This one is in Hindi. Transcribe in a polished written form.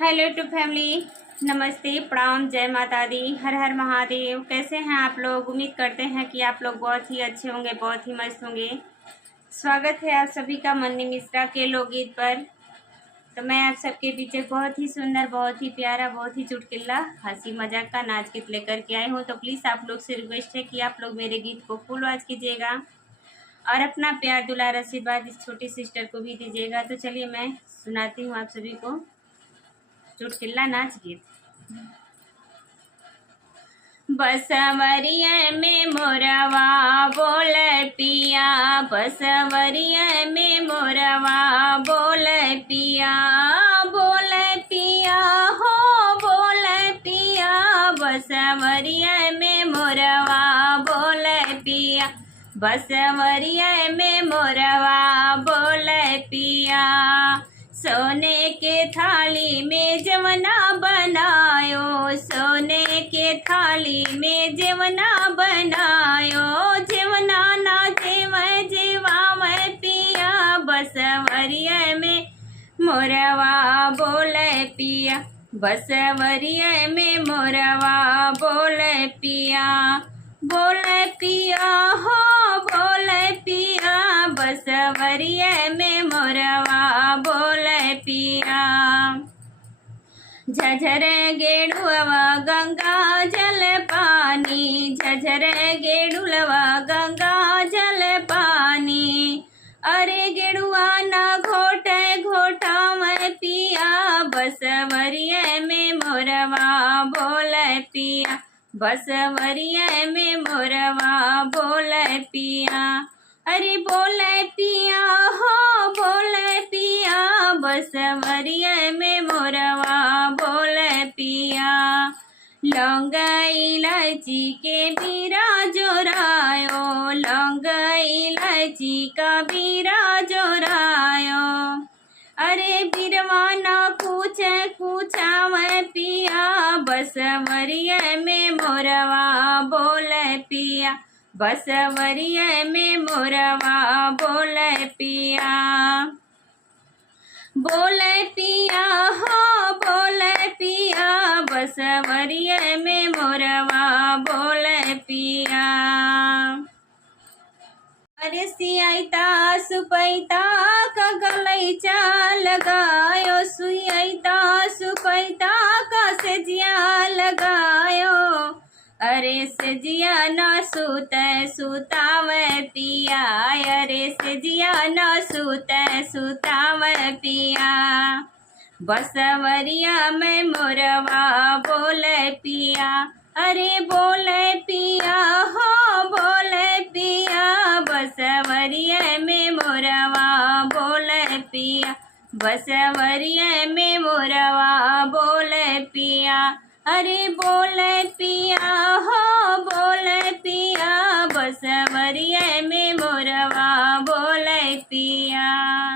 हेलो टू फैमिली, नमस्ते, प्रणाम, जय माता दी, हर हर महादेव। कैसे हैं आप लोग? उम्मीद करते हैं कि आप लोग बहुत ही अच्छे होंगे, बहुत ही मस्त होंगे। स्वागत है आप सभी का मन्नी मिश्रा के लोकगीत पर। तो मैं आप सबके बीच एक बहुत ही सुंदर, बहुत ही प्यारा, बहुत ही चुटकुला हंसी मजाक का नाच गीत लेकर के आई हूँ। तो प्लीज़ आप लोग से रिक्वेस्ट है कि आप लोग मेरे गीत को फुल वॉच कीजिएगा और अपना प्यार दुलार आशीर्वाद इस छोटी सिस्टर को भी दीजिएगा। तो चलिए मैं सुनाती हूँ आप सभी को चुटकुला नाच गीत। बसवरिया में मोरवा बोल पिया, बसवरिया में मोरवा बोल पिया, बोल पिया हो बोल पिया, बसवरिया में मोरवा बोल पिया, बसवरिया में मोरवा बोल पिया। सोने के थाली में जवना बनायो, सोने के थाली में जवना बनायो, जवना ना जेवै जेवावै पिया, बसवरिया में मोरवा बोले पिया, बसवरिया में मोरवा बोले पिया, बोले पिया हो बोले पिया, बसवरिया में मोरवा बोले पिया। झझर गेड़ुआ गंगा जल पानी, झझर गेड़ुलवा गंगा जल पानी, अरे गेड़ुआ ना घोटे घोटा मैं पिया, बसवरिया में मोरवा बोले पिया, बसवरिया में मोरवा बोले पिया। अरे बोले पिया हो बोले पिया, बसवरिया में मोरवा बोले पिया। लौंग इलायची के बीरा जोरायो, लौंग इलायची का बीरा जोरायो, अरे बिरवाना पूछे पूछा मैं पिया, बसवरिया में मोरवा बोले पिया, बसवरिया में मोरवा बोले पिया, बोले पिया हो बोले पिया, बसवरिया में मोरवा बोले पिया। अरे सियाइता सुपैता का गलैचा लगायो, सुयाइता सुपैता का सेजिया लगायो, अरे सेजिया न सुते सुतावे पिया, अरे सेजिया न सुते सुतावे पिया, बसवरिया में मोरवा बोले पिया, अरे बोले पिया हो बोले पिया, बसवरिया में मोरवा बोले पिया, बसवरिया में मोरवा बोले पिया, अरे बोले पिया हो बोले पिया, बसवरिया में मोरवा बोले पिया।